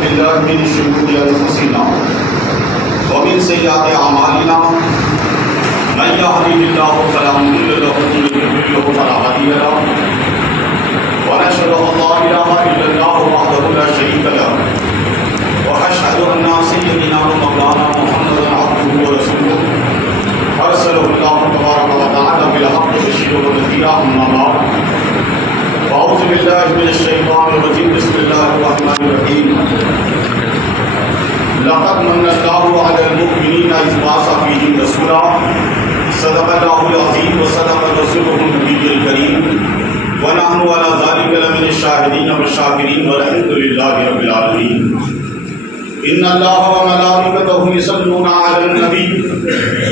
بالله من شرور أنفسنا ومن سيئات أعمالنا من يهده الله فلا مضل له ومن يضلل فلا هادي له ونشهد أن لا إله إلا الله وحده لا شريك له وأشهد أن سيدنا ومولانا محمدا عبده ورسوله أرسله الله تبارك وتعالى بالحق بشيرا ونذيرا أما بعد أعوذ بالله من الشيطان الرجيم بسم الله الرحمن الرحيم لقد من الله على المؤمنين إذ بعث فيهم رسولا صدق الله العظيم وصدق رسوله النبي الكريم ونحن على ذلك لمن الشاهدين والشاكرين والحمد لله رب العالمين إن الله وملائكته يصلون على النبي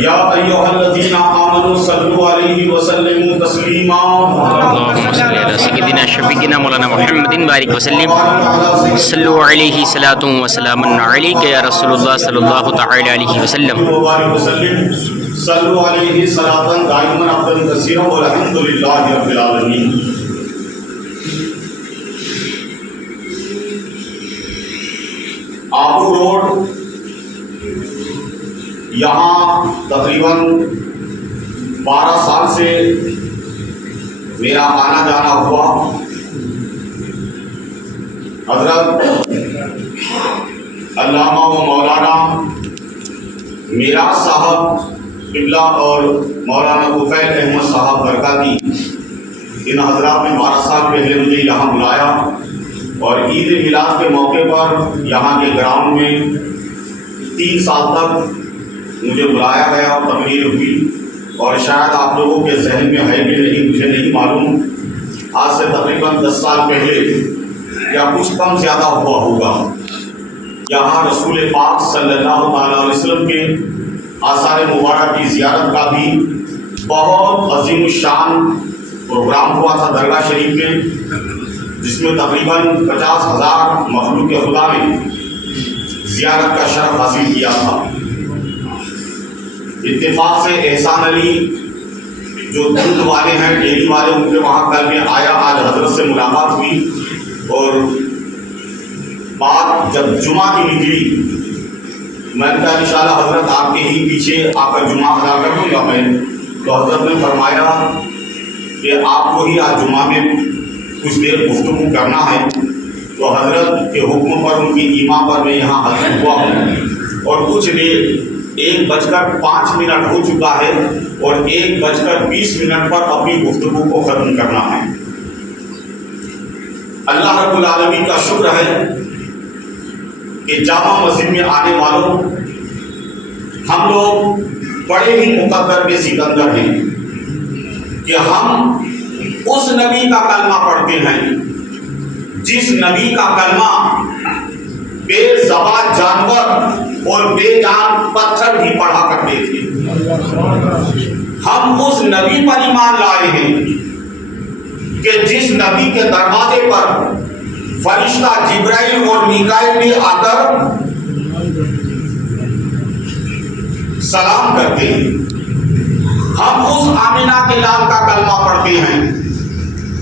يا أيها الذين آمنوا صلوا عليه وسلموا تسليما اللهم صل على سيدنا شفيقنا مولانا محمد بارك وسلم صلوا عليه صلاة وسلام عليك يا رسول الله صلى الله تعالى عليه وسلم صلوا عليه صلاة دائما أبدا كثيرا والحمد لله رب العالمين. آبو روڈ یہاں تقریباً 12 سال سے میرا آنا جانا ہوا. حضرت علامہ و مولانا میراث صاحب قبلہ اور مولانا طفیل احمد صاحب برکاتی ان حضرات نے 12 سال پہلے مجھے یہاں بلایا اور عید میلاد کے موقع پر یہاں کے گراؤنڈ میں 3 سال تک مجھے بلایا گیا اور تقریر ہوئی. اور شاید آپ لوگوں کے ذہن میں ہے کہ نہیں مجھے نہیں معلوم، آج سے تقریباً 10 سال پہلے یا کچھ کم زیادہ ہوا ہوگا یہاں رسول پاک صلی اللہ تعالیٰ علیہ وسلم کے آثار مبارک کی زیارت کا بھی بہت عظیم الشان پروگرام ہوا تھا درگاہ شریف میں، جس میں تقریباً 50,000 مخلوق خدا نے زیارت کا شرف حاصل کیا تھا. اتفاق سے احسان علی جو دودھ والے ہیں ڈیری والے ان کے وہاں کل میں آیا، آج حضرت سے ملاقات ہوئی اور بات جب جمعہ کی نکلی میں نے کہا انشاءاللہ حضرت آپ کے ہی پیچھے آپ کا جمعہ ادا کر دوں گا میں. تو حضرت نے فرمایا کہ آپ کو ہی آج جمعہ میں کچھ دیر گفتگو کرنا ہے. تو حضرت کے حکم پر ان کی ایما پر میں یہاں حاضر ہوا ہوں اور کچھ دیر 1:05 ہو چکا ہے اور 1:20 پر اپنی گفتگو کو ختم کرنا ہے. اللہ رب العالمین کا شکر ہے کہ جامع مسجد میں آنے والوں ہم لوگ بڑے ہی مقدر کے سکندر ہیں کہ ہم اس نبی کا کلمہ پڑھتے ہیں جس نبی کا کلمہ بے زبان جانور اور بے جان پتھر بھی پڑھا کرتے تھے. ہم اس نبی پر ایمان لائے ہیں کہ جس نبی کے دروازے پر فرشتہ جبرائیل اور میکائیل بھی آ کر سلام کرتے ہیں. ہم اس آمینہ کے لال کا کلمہ پڑھتے ہیں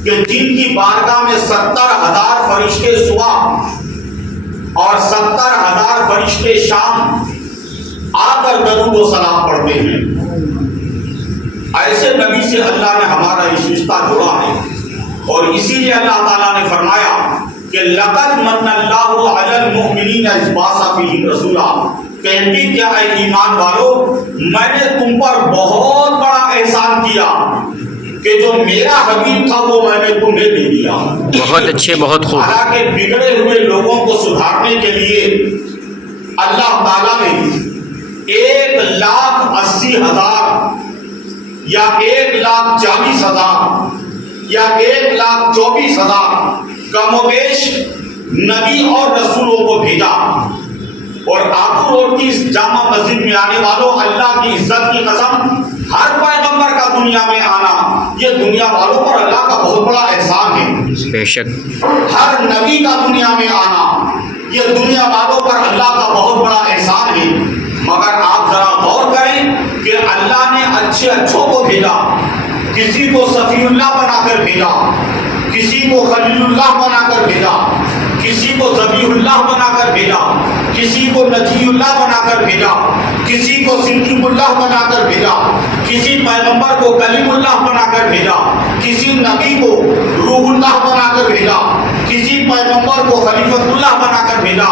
کہ جن کی بارگاہ میں 70,000 فرشتے صبح اور 70,000 فرشتے شام آ کر درود و سلام پڑھتے ہیں. ایسے نبی سے اللہ نے ہمارا رشتہ جوڑا ہے اور اسی لیے اللہ تعالیٰ نے فرمایا کہ لقد من اللہ علی المؤمنین اذ بعث فیہم رسولا، کہتے کیا اے ایمان والو میں نے تم پر بہت بڑا احسان کیا کہ جو میرا حبیب تھا وہ میں نے تمہیں دے دیا. بہت اچھے، بہت خوب. حالانکہ بگڑے ہوئے لوگوں کو سدھارنے کے لیے اللہ تعالیٰ نے 1,80,000 یا 1,40,000 یا 1,24,000 کم و بیش نبی اور رسولوں کو بھیجا. اور آبو روڈ کی جامع مسجد میں آنے والوں اللہ کی عزت کی قسم ہر پیغمبر کا دنیا میں آنا یہ دنیا والوں پر اللہ کا بہت بڑا احسان ہے. بے شک. ہر نبی کا دنیا میں آنا یہ دنیا والوں پر اللہ کا بہت بڑا احسان ہے. مگر آپ ذرا غور کریں کہ اللہ نے اچھوں کو بھیجا، کسی کو صفی اللہ بنا کر بھیجا، کسی کو خلیل اللہ بنا کر بھیجا، کسی کو ذبیح اللہ بنا کر بھیجا، کسی کو نجی اللہ بنا کر بھیجا، کسی کو صدیق اللہ بنا کر بھیجا، کسی پیغمبر کو کلیم اللہ بنا کر بھیجا، کسی نبی کو روح اللہ بنا کر بھیجا، کسی پیغمبر کو خلیفۃ اللہ بنا کر بھیجا،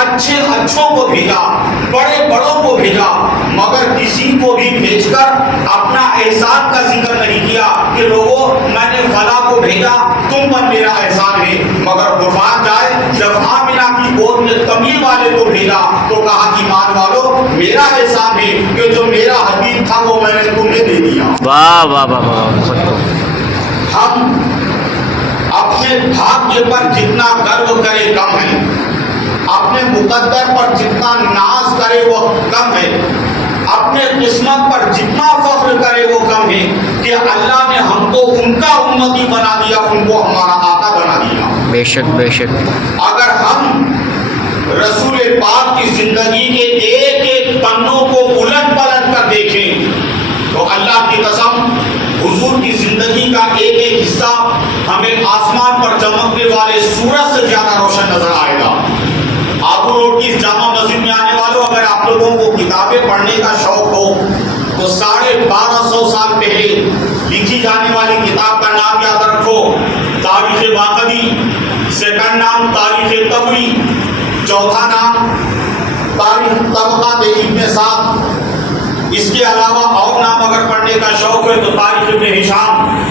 اچھے اچھوں کو بھیجا، بڑے بڑوں کو بھیجا، مگر کسی کو بھی بھیج کر اپنا احسان کا ذکر نہیں کیا کہ لوگوں میں نے فلاں کو بھیجا تم پر میرا احسان ہے۔ مگر قربان جائے جب آمنہ کی گود میں کمیل والے کو بھیجا تو کہا کہ ایمان والو میرا احسان ہے کہ جو میرا حبیب تھا وہ میں نے تمہیں دے دیا۔ واہ واہ واہ واہ، ہم اپنے بھاگیہ پر جتنا گرو کرے کم ہے، اپنے مقدر پر جتنا ناز کرے وہ کم ہے، اپنے قسمت پر جتنا فخر کرے وہ کم ہے کہ اللہ نے ہم کو ان کا امتی بنا دیا، ان کو ہمارا آقا بنا دیا۔ بے شک بے شک۔ اگر ہم رسول پاک کی زندگی کے ایک ایک پنوں کو الٹ پلٹ کر دیکھیں تو اللہ کی قسم حضور کی زندگی کا ایک ایک حصہ ہمیں آسمان پر چمکنے والے سورج سے زیادہ روشن نظر آئے گا۔ آبو روڈ کی جامع مسجد میں آنے والوں، اگر آپ لوگوں کو کتابیں پڑھنے کا شوق ہو تو 1250 سال پہلے لکھی جانے والی کتاب کا نام یاد رکھو، تاریخ باقری، سیکنڈ نام تاریخ طبری، چوتھا نام تاریخ طبقات ابن سعد، اس کے علاوہ اور نام اگر پڑھنے کا شوق ہے تو تاریخ ابن ہشام۔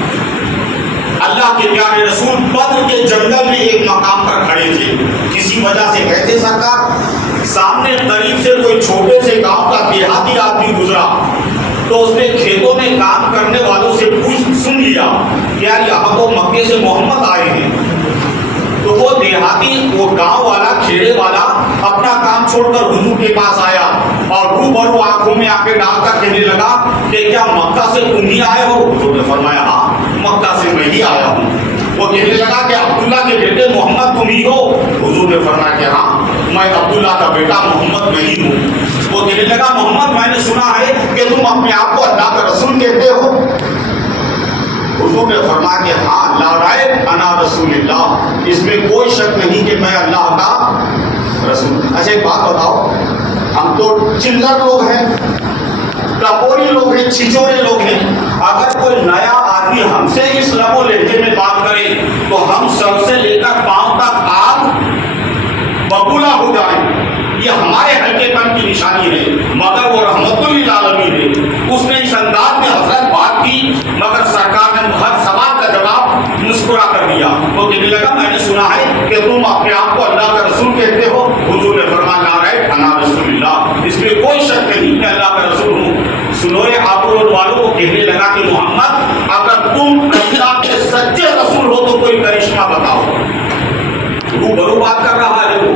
اللہ کے پیارے رسول بدر کے جنگل میں ایک مقام پر کھڑے تھے، کسی وجہ سے گئے تھے سرکار، سامنے قریب سے کوئی چھوٹے سے گاؤں کا دیہاتی آدمی گزرا تو اس نے کھیتوں میں کام کرنے والوں سے سن لیا کہ یار یہاں تو مکے سے محمد آئے ہیں۔ تو وہ دیہاتی، وہ گاؤں والا، کھیڑے والا اپنا کام چھوڑ کر حضور کے پاس آیا اور روبرو آنکھوں میں آنکھیں ڈال کر کہنے لگا کہ کیا مکہ سے تم ہی آئے ہو؟ حضور نے فرمایا ہاں مکہ سے میں ہی آیا ہوں۔ وہ کہنے لگا کہ عبداللہ کے بیٹے محمد تم ہی ہو؟ حضور نے فرمایا کہ ہاں میں عبداللہ کا بیٹا محمد میں ہی ہوں۔ وہ کہنے لگا محمد میں نے سنا ہے کہ تم اپنے آپ کو اللہ کا رسول کہتے ہو؟ حضور نے فرمایا کہ ہاں لا رائب انا رسول اللہ، اس میں کوئی شک نہیں کہ میں اللہ کا رسول۔ اچھا ایک بات بتاؤ، ہم تو چلر لوگ ہیں، ٹپوری لوگ ہیں، چھچورے لوگ ہیں، اگر کوئی نیا آدمی ہم سے اس لب و لہجے میں بات کرے تو ہم سر سے لے کر پاؤں تک آگ ببولا ہو جائیں، یہ ہمارے ہلکے پن کی نشانی ہے۔ مگر وہ رحمت للعالمین ہے، اس نے اس انداز میں حضرت بات کی مگر سرکار نے ہر سوال کا جواب مسکرا کر دیا۔ وہ کہنے لگا میں نے سنا ہے کہ تم اپنے آپ کو اللہ کا رسول کہتے ہو؟ حضور نے فرمایا لا رائب انا رسول اللہ، اس میں کوئی شک نہیں کہ اللہ کا رسول ہوں۔ سنوئے آبو روڈ والوں کو کہنے لگا کہ محمد اگر تم اللہ کے سچے رسول ہو تو کوئی کرشمہ بتاؤ۔ روبرو بات کر رہا ہے وہ،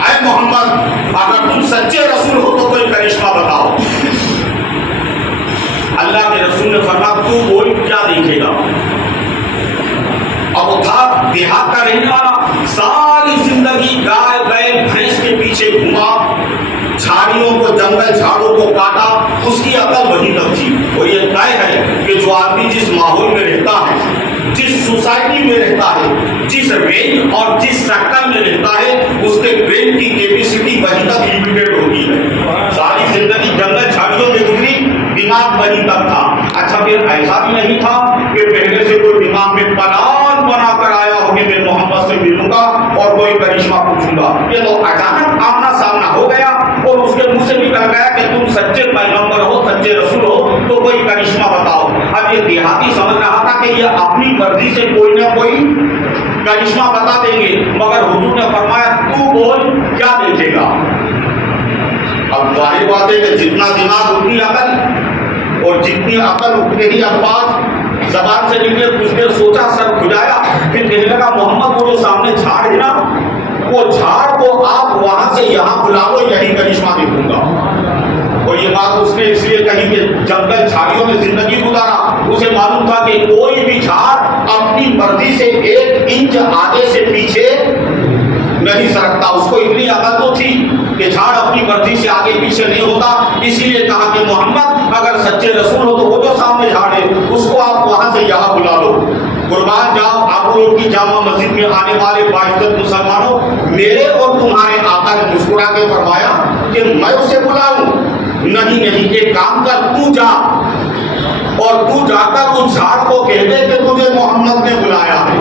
اے محمد اگر تم سچے رسول ہو تو کوئی کرشمہ بتاؤ۔ اللہ کے رسول نے فرمایا تو بول کیا دیکھے گا؟ اب وہ تھا دیہات کا رہنے والا، ساری زندگی گائے بیل بھینس کے پیچھے گھوما، جھاڑیوں کو جنگل جھاڑوں کو کاٹا، اس کی عقل وہی تک تھی۔ اور یہ طے ہے کہ جو آدمی جس ماحول میں رہتا ہے، جس سوسائٹی میں رہتا ہے، جس رینج اور جس سیکٹر میں رہتا ہے، اس کے برین کی کیپیسٹی وہی تک لمیٹڈ ہوتی ہے۔ ساری زندگی جنگل جھاڑیوں میں گزری، دماغ وہی تک تھا۔ اچھا پھر ایسا بھی نہیں تھا کہ پہلے سے کوئی دماغ میں پلان بنا کر آیا ہو کہ میں محمد سے ملوں گا اور کوئی کرشمہ پوچھوں گا۔ یہ تو اچانک آمنا سامنا ہو گیا اور اس کے منہ سے نکل گیا کہ تم سچے پیغمبر ہو، سچے رسول ہو تو کوئی کرشمہ بتاؤ۔ اب یہ دیہاتی سمجھ رہا تھا کہ یہ اپنی مرضی سے کوئی نہ کوئی کرشمہ بتا دیں گے، مگر حضور نے فرمایا تو بول کیا دیکھے گا؟ اب ظاہر بات ہے کہ جتنا دماغ اتنی عقل اور جتنی عقل اتنے ہی الفاظ زبان سے نکلے۔ کچھ دیر سوچا، سر کھجایا، پھر کہنے لگا محمد وہ جو سامنے جھاڑ ہے نا، وہ جھاڑ کو آپ وہاں سے یہاں بلا لو، یہی کرشمہ دیکھوں گا۔ اور یہ بات اس نے اس لیے کہی کہ جنگل جھاڑیوں میں زندگی گزارا، اسے معلوم تھا کہ کوئی بھی جھاڑ اپنی مرضی سے 1 انچ آگے سے پیچھے نہیں سرکتا۔ اس کو اتنی عقل تو تھی کہ جھاڑ اپنی مرضی سے آگے پیچھے نہیں ہوتا، اسی لیے کہا کہ محمد اگر سچے رسول ہو تو وہ جو سامنے جھاڑ ہے اس کو آپ وہاں سے یہاں بلا لو۔ قربان جاؤ آپ لوگ کی جامع مسجد میں آنے والے باعزت مسلمانوں، میرے اور تمہارے آقا نے مسکرا کے فرمایا کہ میں اسے بلاؤں؟ نہیں، ایک کام کر، تو جا اور تو جا کر اس جھاڑ کو کہہ دے کہ تجھے محمد نے بلایا ہے۔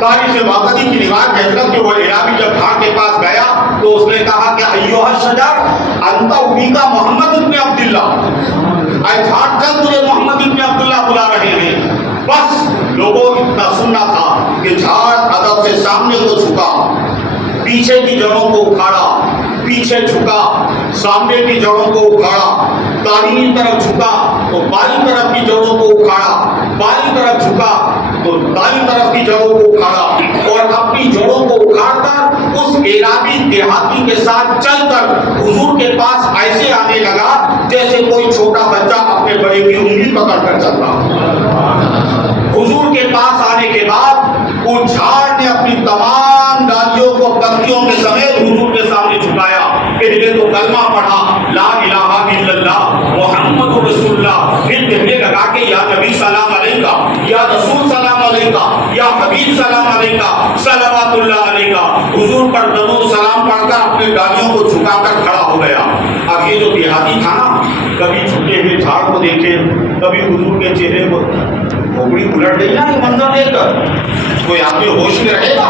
تاریخ واقعی کی روایت ہے حضرت کہ وہ عرابی جب جھاڑ کے پاس گیا تو اس نے کہا کہ ایھا الشجر انت ابیک محمد ابن عبداللہ، اے جھاڑ چل تجھے محمد ابن عبداللہ بلا رہے ہیں۔ بس لوگوں اتنا سننا تھا کہ جھاڑ ادب سے سامنے کو جھکا، پیچھے کی جڑوں کو اکھاڑا، پیچھے جھکا، سامنے کی جڑوں کو اکھاڑا، دائیں طرف جھکا تو بائیں طرف کی جڑوں کو اکھاڑا، بائیں طرف جھکا تو دائیں طرف کی جڑوں کو اکھاڑا، اور اپنی جڑوں کو اکھاڑ کر اس عرابی دیہاتی کے ساتھ چل کر حضور کے پاس ایسے آنے لگا جیسے کوئی چھوٹا بچہ اپنے بڑے کی انگلی پکڑ کر چلتا۔ حضور کے پاس آنے کے بعد وہ جھاڑ نے اپنی تمام ڈالیوں کو پتیوں کے سمیت حضور کے سامنے جھکایا، پہلے تو کلمہ پڑھا لا الہ الا اللہ محمد رسول اللہ، پھر کہنے لگا کہ یا نبی سلام علیکہ، یا رسول سلام علیکہ، یا حبیب سلام علیکہ، صلوات اللہ علیکہ۔ حضور پر درود و سلام پڑھ کر اپنے ڈالیوں کو جھکا کر کھڑا ہو گیا۔ اب یہ جو دیہاتی تھا نا، کبھی جھکے ہوئے جھاڑ کو دیکھے، کبھی حضور کے چہرے کو، کھوپڑی الٹ گئی نا یہ منظر دیکھ کر، کوئی آپ کے ہوش میں رہے گا؟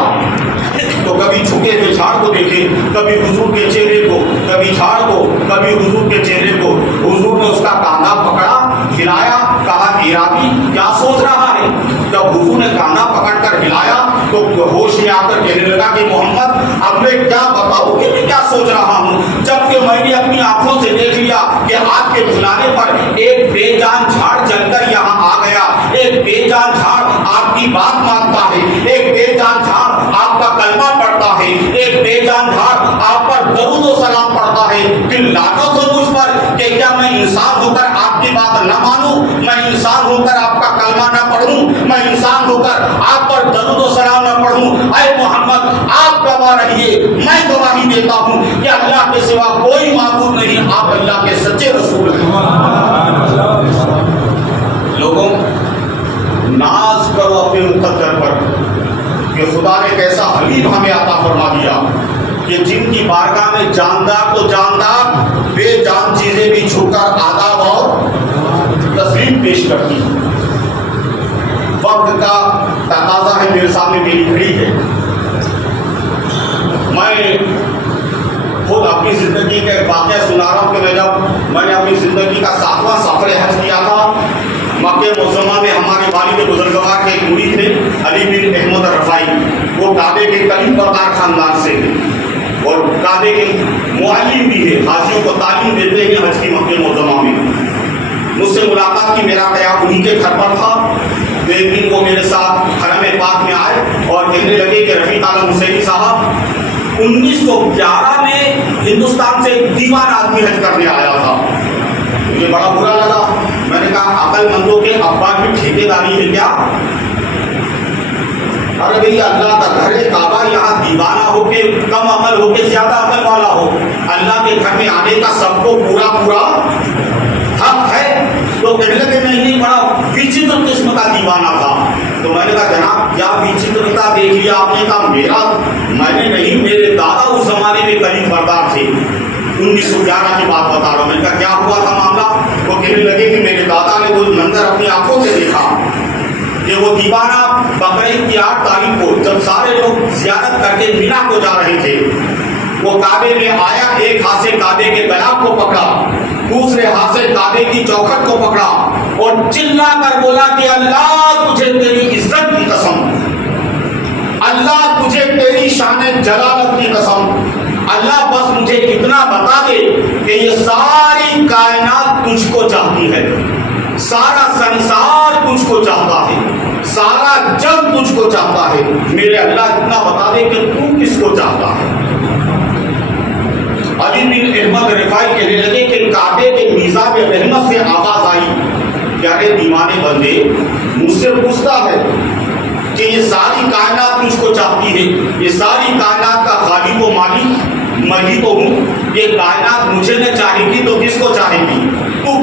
تو کبھی جھکے ہوئے جھاڑ کو دیکھے، کبھی حضور کے چہرے کو، کبھی جھاڑ کو، کبھی حضور کے چہرے کو۔ حضور نے اس کا کاندھا پکڑا، ہلایا، کہا عرابی کیا سوچ رہا ہے؟ جب حضور نے کاندھا پکڑ کر ہلایا تو ہوش میں آ کر کہنے لگا کہ محمد اب میں کیا بتاؤں کہ میں کیا سوچ رہا ہوں، جبکہ میں نے اپنی آنکھوں سے دیکھ لیا کہ آپ کے بلانے پر ایک بے جان جھاڑ چل کر یہاں آ گیا، ایک بے جان جھاڑ آپ کی بات مانتا ہے، ایک بے جان جھاڑ آپ کا کلمہ پڑھتا ہے، ایک بے جان جھاڑ آپ پر درود و سلام پڑھتا ہے۔ پھر لعنت ہو مجھ پر کہ کیا میں انسان ہو کر آپ کی بات نہ مانوں، میں انسان ہو کر آپ کا کلمہ نہ پڑھوں، میں انسان ہو کر آپ پر درود و سلام نہ پڑھوں۔ اے محمد آپ گواہ رہیے، میں گواہی دیتا ہوں کہ اللہ کے سوا کوئی معبود نہیں، آپ اللہ کے سچے رسول ہیں۔ لوگوں ناز کرو اپنے مقدر پر کہ خدا نے کیسا حبیب ہمیں عطا فرما دیا کہ جن کی بارگاہ میں جاندار تو جاندار، بے جان چیزیں بھی چھو کر آداب اور تسلیم پیش کرتی۔ وقت کا تقاضا ہے، میرے سامنے میری گھڑی ہے، میں خود اپنی زندگی کا ایک واقعہ سنا رہا ہوں کہ جب میں نے اپنی زندگی کا 7واں سفر حج کیا تھا، مکہ معظمہ میں ہمارے والد بزرگوار کے ایک مرید تھے علی بن احمد الرفاعی، وہ کعبے کے قریب بردار خاندان سے اور کعبے کے معلم بھی ہے، حاجیوں کو تعلیم دیتے ہیں حج کی مکہ معظمہ میں۔ مجھ سے ملاقات کی، میرا قیام انہی کے گھر پر تھا، ایک دن وہ میرے ساتھ حرم پاک میں آئے اور کہنے لگے کہ رفیق اعلیٰ حسینی صاحب 1911 میں ہندوستان سے ایک دیوان آدمی حج کرنے آیا تھا۔ مجھے بڑا برا لگا، میں نے کہا عقل مندوں کے ابا کی ٹھیکے داری ہے کیا؟ ارے بھئی اللہ کا گھر ہے کعبہ، یہاں دیوانہ ہو کے کم عقل ہو کے زیادہ عقل والا ہو، اللہ کے گھر میں آنے کا سب کو پورا پورا حق ہے۔ تو کہنے لگے نہیں، بڑا وچتر قسم کا دیوانہ تھا۔ تو میں نے کہا جناب کیا وچترتا دیکھ لیا آپ نے؟ کہا میں نے نہیں، میرے دادا اس زمانے میں قریب بردار تھے، 1911 کی بات بتا رہا ہوں۔ میں نے کہا کیا ہوا تھا معاملہ؟ وہ کہنے لگے کہ میرے دادا نے وہ منظر اپنی آنکھوں سے دیکھا کہ وہ دیوانہ بقرعید کی 8 تاریخ کو جب سارے لوگ زیارت کر کے مینا کو جا رہے تھے، وہ کعبے میں آیا، ایک ہاتھ سے کعبے کے گلاب کو پکڑا، دوسرے ہاتھ سے کعبے کی چوکھٹ کو پکڑا اور چلا کر بولا کہ اللہ تجھے تیری عزت کی قسم، اللہ تجھے تیری شان جلالت کی قسم، اللہ بس مجھے اتنا بتا دے کہ یہ ساری کائنات تجھ کو چاہتی ہے، سارا سنسار تجھ کو چاہتا ہے، سارا جگ تجھ کو چاہتا ہے، میرے اللہ اتنا بتا دے کہ تو کس کو چاہتا ہے۔ علی بن احمد رفاعی کہنے لگے کہ کعبے کے میزاب رحمت سے آواز آئی، پیارے دیوانے بندے مجھ سے پوچھتا ہے کہ یہ ساری کائنات تجھ کو چاہتی ہے، یہ ساری کائنات کا خالق و مالک میں ہی تو ہوں، یہ کائنات مجھے نہ چاہے گی تو کس کو چاہے گی؟ تو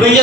تو یہ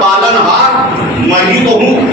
پالنہار میں ہی تو ہوں،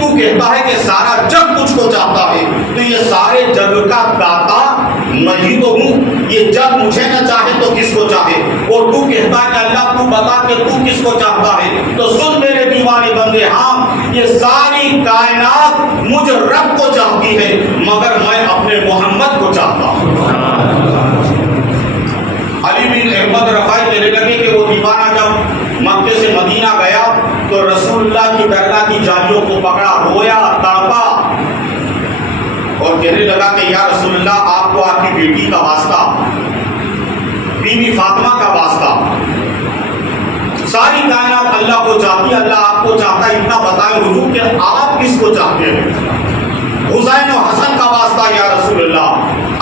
تو کہتا ہے کہ سارا جگ تجھ کو چاہتا ہے، تو یہ سارے جگ کا داتا میں ہی تو ہوں، یہ جگ مجھے نہ چاہے تو کس کو چاہے؟ اور تو کہتا ہے کہ اللہ تو بتا کہ تو کس کو چاہتا ہے، تو سن میرے دیوانے بندے، ہاں یہ ساری کائنات مجھ رب کو چاہتی ہے، مگر میں اپنے محمد کو چاہتا ہوں۔ علی بن احمد رفاعی کہنے لگے کہ وہ دیوانہ جب مکے سے مدینہ گیا تو رسول اللہ کی درگاہ کی جالیوں کو پکڑا، رویا، تڑپا اور کہنے لگا کہ یا رسول اللہ آپ کو آپ کی بیٹی کا واسطہ، بی بی فاطمہ کا واسطہ، ساری کائنات اللہ کو چاہتی ہے، اللہ آپ کو چاہتا ہے، اتنا بتائیں حضور کہ آپ کس کو چاہتے ہیں؟ حسین و حسن کا واسطہ یا رسول اللہ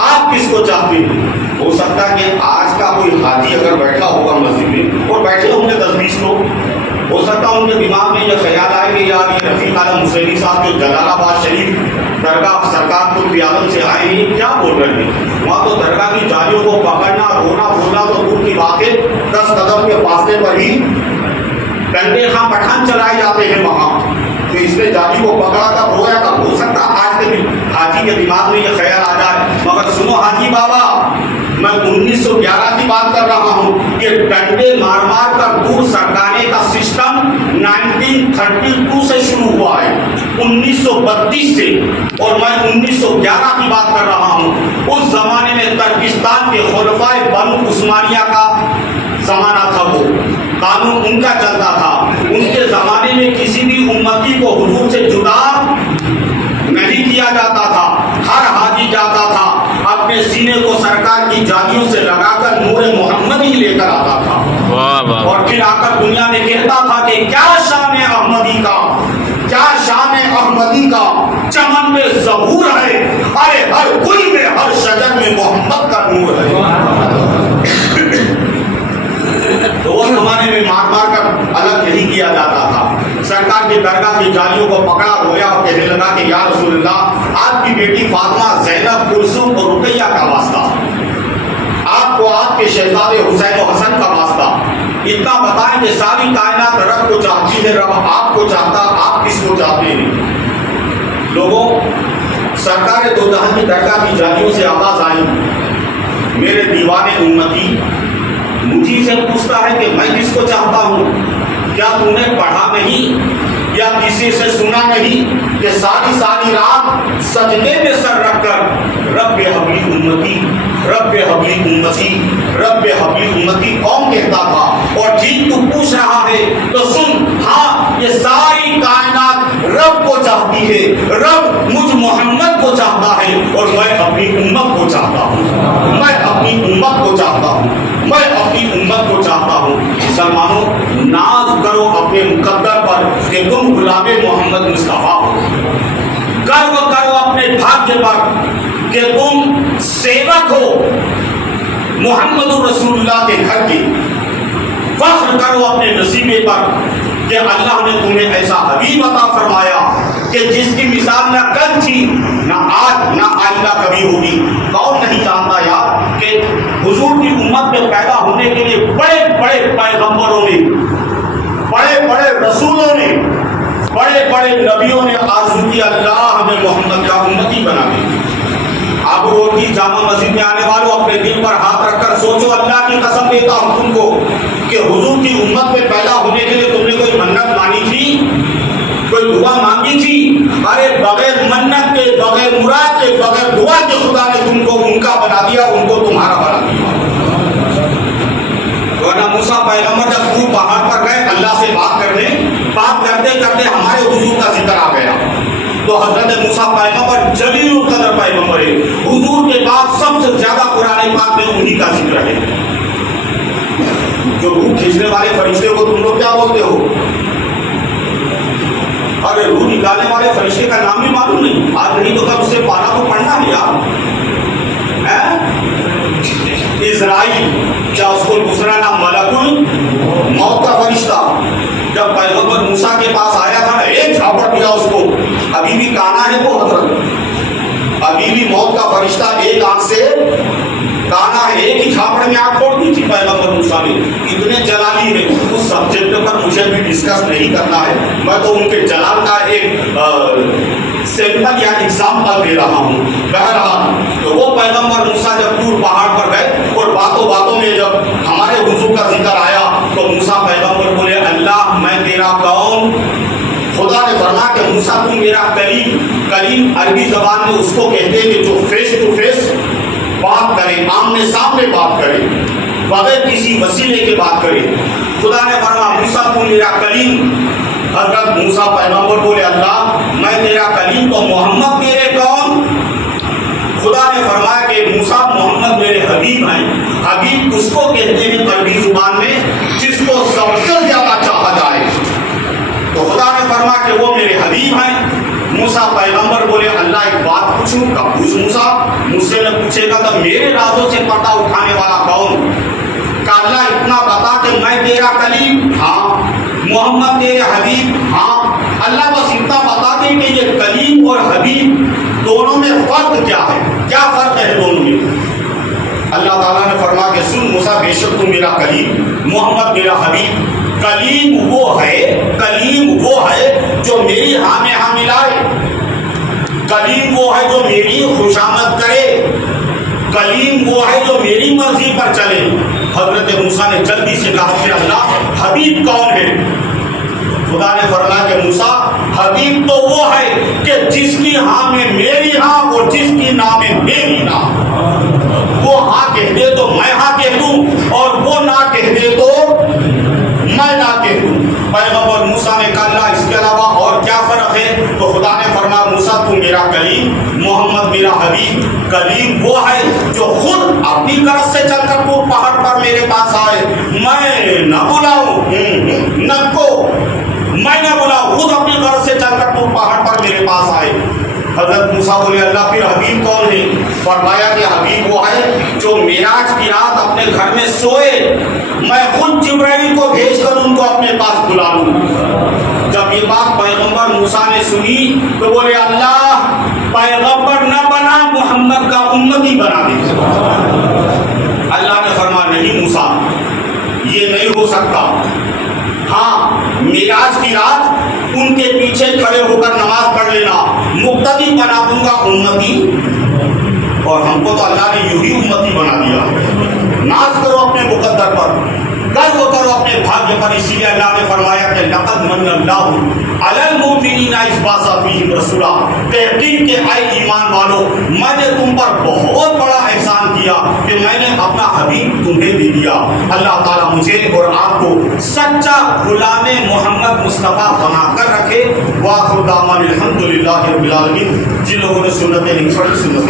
آپ کس کو چاہتے ہیں؟ ہو سکتا ہے کہ آج کا کوئی حاجی اگر بیٹھا ہوگا مسجد میں اور بیٹھے ہوں گے 10-20 لوگ، ہو سکتا ہے ان کے دماغ میں یہ خیال آئے کہ یار یہ رفیق عالم حسینی صاحب جو جلال آباد شریف درگاہ سرکار قطب اعظم سے آئے ہیں یہ کیا بول رہے ہیں؟ وہاں تو درگاہ کی جالیوں کو پکڑنا، رونا بولنا تو دور کی بات ہے، 10 قدم کے فاصلے پر ہی ڈنڈے خاں پٹھان چلائے جاتے ہیں وہاں، تو اس نے جالی کو پکڑا تھا، رویا تھا۔ ہو سکتا آج کے حاجی کے دماغ میں یہ خیال آ جائے، مگر سنو حاجی بابا، میں 1911 کی بات کر رہا ہوں، یہ ڈنڈے مار مار کر دور سرکانے کا سسٹم 1932 سے شروع ہوا ہے، 1932 سے، اور میں 1911 کی بات کر رہا ہوں۔ اس زمانے میں ترکستان کے خلفائے بنو عثمانیہ کا زمانہ تھا، وہ قانون ان کا چلتا تھا، ان کے زمانے میں کسی بھی امتی کو حضور سے جدا نہیں کیا جاتا تھا، ہر حاجی جاتا تھا اپنے سینے کو سرکار کی جالیوں سے لگا کر نور محمد ہی لے کر آتا تھا، اور پھر آ کر دنیا میں کہتا تھا کہ کیا شان احمدی کا، کیا شان احمدی کا، چمن میں ظہور ہے، ارے ہر گل میں ہر شجر میں محمد کا نور ہے۔ تو اس زمانے میں مار مار کر الگ نہیں کیا جاتا تھا، سرکار کی درگاہ کی جالیوں کو پکڑا، رویا اور کہنے لگا کہ یا رسول اللہ آپ کی بیٹی فاطمہ، زینب، کلثوم اور رقیہ کا واسطہ، آپ کو آپ کے شہزادے حسین و حسن کا واسطہ، اتنا بتائیں کہ ساری کائنات رب کو چاہتی ہے، رب آپ کو چاہتا، آپ کس کو چاہتے ہیں؟ لوگوں، سرکار دو جہاں کی درگاہ کی جالیوں سے آواز آئی، میرے دیوانے امتی مجھے سے پوچھتا ہے کہ میں کس کو چاہتا ہوں؟ کیا تم نے پڑھا نہیں یا کسی سے سنا نہیں کہ ساری ساری رات سجدے میں سر رکھ کر رب حبلی امتی، رب حبلی امتی، رب حبلی امتی کون کہتا تھا؟ اور ٹھیک تو پوچھ رہا ہے تو سن، ہاں یہ ساری کائنات رب کو چاہتی ہے، رب مجھ محمد کو چاہتا ہے، اور میں اپنی امت کو چاہتا ہوں، میں اپنی امت کو چاہتا ہوں، میں اپنی امت کو چاہتا ہوں۔ مسلمانوں، ناز کرو اپنے مقدر پر کہ تم غلام محمد مصطفیٰ ہو، گرو کرو اپنے بھاگیہ پر کہ تم سیوک ہو محمد رسول اللہ کے گھر کے، فخر کرو اپنے نصیبے پر کہ اللہ نے تمہیں ایسا حبیب عطا فرمایا کہ جس کی مثال نہ کل تھی، نہ آج، نہ آئندہ کبھی ہوگی۔ کون نہیں جانتا یار کہ حضور کی امت میں پیدا ہونے کے لیے بڑے بڑے پیغمبروں نے، بڑے بڑے رسولوں نے، بڑے بڑے نبیوں نے آرزو کی اللہ ہمیں محمد کا امتی بنا دے۔ اب روڈ کی جامع مسجد میں آنے والوں اپنے دل پر ہاتھ رکھ کر سوچو، اللہ کی قسم دیتا ہوں تم کو کہ حضور کی امت میں پیدا ہونے کے لیے تم نے کوئی منت مانی تھی، کوئی دعا مانگی تھی؟ ارے بغیر منت کے، بغیر مراد کے، بغیر دعا کے خدا نے تم کو ان کا بنا دیا، ان کو تمہارا بنا دیا۔ ورنہ موسیٰ پیغمبر جب طور پہاڑ پر گئے اللہ سے بات کرنے، بات کرتے کرتے ہمارے حضور کا ذکر آ گیا، تو حضرت موسیٰ پیغمبر جلیل القدر پیغمبر ہے، حضور کے بعد سب سے زیادہ قرآن پاک میں انہی کا ذکر ہے۔ جو روح کھینچنے والے فرشتے کو تم لوگ کیا بولتے ہو؟ ارے روح نکالنے والے فرشتے کا نام بھی معلوم نہیں، آج نہیں تو کل اس سے پارا تو پڑھنا ہے یار۔ اسرائیل، کیا اس کو دوسرا نام ملک الموت کا فرشتہ؟ جب پیغمبر موسیٰ کے پاس آیا تھا نا، ایک جھاپڑ دیا اس کو، ابھی بھی کانا ہے وہ حضرت، ابھی بھی موت کا فرشتہ ایک آنکھ سے کہا ایک ہی جھاپڑ میں آگ پھوڑ دی تھی پیغمبر موسیٰ نے. اتنے جلالی ہے. اس سبجیکٹ پر مجھے بھی ڈسکس نہیں کرنا ہے, میں تو ان کے جلال کا ایک سیمپل یا ایگزامپل دے رہا ہوں. بہرحال تو وہ پیغمبر موسیٰ جب دور پہاڑ پر گئے اور باتوں باتوں میں جب ہمارے حضور کا ذکر آیا تو موسیٰ پیغمبر بولے اللہ میں تیرا کون. خدا نے فرمایا کہ موسیٰ تم میرا کلیم. کلیم عربی زبان میں اس کو کہتے ہیں کہ جو فیس ٹو فیس بات کرے, آمنے سامنے بات کرے, بغیر کسی وسیلے کے بات کرے. خدا نے فرمایا موسیٰ تم میرا کلیم. حضرت موسیٰ پیغمبر بولے اللہ میں تیرا کلیم تو محمد میرے کون. خدا نے فرمایا کہ موسیٰ محمد میرے حبیب ہیں. حبیب اس کو کہتے ہیں عربی زبان میں جس کو سب سے زیادہ چاہا جائے. تو خدا نے فرمایا کہ وہ میرے حبیب ہیں. موسیٰ پیغمبر بولے اللہ ایک بات پوچھوں. کب پوچھ موسیٰ, مجھ سے نہ پوچھے گا تو میرے رازوں سے پردہ اٹھانے والا کون. کہ اللہ اتنا بتا کہ میں تیرا کلیم, ہاں. محمد تیرے حبیب, ہاں. اللہ بس اتنا بتا دے کہ یہ کلیم اور حبیب دونوں میں فرق کیا ہے, کیا فرق ہے دونوں میں. اللہ تعالیٰ نے فرمایا کہ سن موسیٰ بے شک تم میرا کلیم, محمد میرا حبیب. کلیم وہ ہے جو میری ہاں میں ہاں ملائے. کلیم وہ ہے جو میری خوشامد کرے. کلیم وہ ہے جو میری مرضی پر چلے. حضرت موسیٰ نے جلدی سے کہا کہ اللہ حبیب کون ہے. خدا نے فرمایا کہ موسیٰ حبیب تو وہ ہے کہ جس کی ہاں میں میری ہاں اور جس کی نہ میں میری نہ. وہ ہاں کہہ دے تو میں ہاں کہہ دوں اور وہ نہ کہہ دے تو میں نہ کہہ دوں. پیغمبر موسیٰ نے کہا اللہ اس کے علاوہ اور کیا فرق ہے. تو خدا نے فرمایا موسیٰ تو میرا کلیم, محمد میرا حبیب. کلیم وہ ہے جو خود اپنی غرض سے چل کر تو پہاڑ پر میرے پاس آئے. میں نہ بلاؤں نہ کو, میں نہ بلاؤں, خود اپنی غرض سے چل کر تو پہاڑ پر میرے پاس آئے. حضرت موسیٰ بولے اللہ پھر حبیب کون ہے. فرمایا کہ حبیب وہ ہے جو معراج کی رات اپنے گھر میں سوئے, میں خود جبرائیل کو بھیج کر ان کو اپنے پاس بلا لوں. جب یہ بات پیغمبر موسیٰ نے سنی تو بولے اللہ پیغمبر نہ بنا, محمد کا امتی بنا دے. اللہ نے فرمایا نہیں موسیٰ یہ نہیں ہو سکتا. ہاں معراج کی رات ان کے پیچھے کھڑے ہو کر نماز پڑھ لینا, مقتدی بنا دوں گا امتی. اور ہم کو تو اللہ نے یوں ہی امتی بنا دیا. ناز کرو اپنے مقدر پر, گرو کرو اپنے بھاگیہ پر. اسی لیے اللہ نے فرمایا کہ لقد من اللہ علی المؤمنین اذ بعث فیہم رسولا. تحقیق کہ اے ایمان والو میں نے تم پر بہت بڑا احسان کیا کہ میں نے اپنا حبیب تمہیں دے دیا. اللہ تعالیٰ مجھے اور آپ کو سچا غلام محمد مصطفیٰ بنا کر رکھے. وآخر دعوانا الحمدللہ رب العالمین. جن لوگوں نے سنتیں نہیں پڑھی سنتیں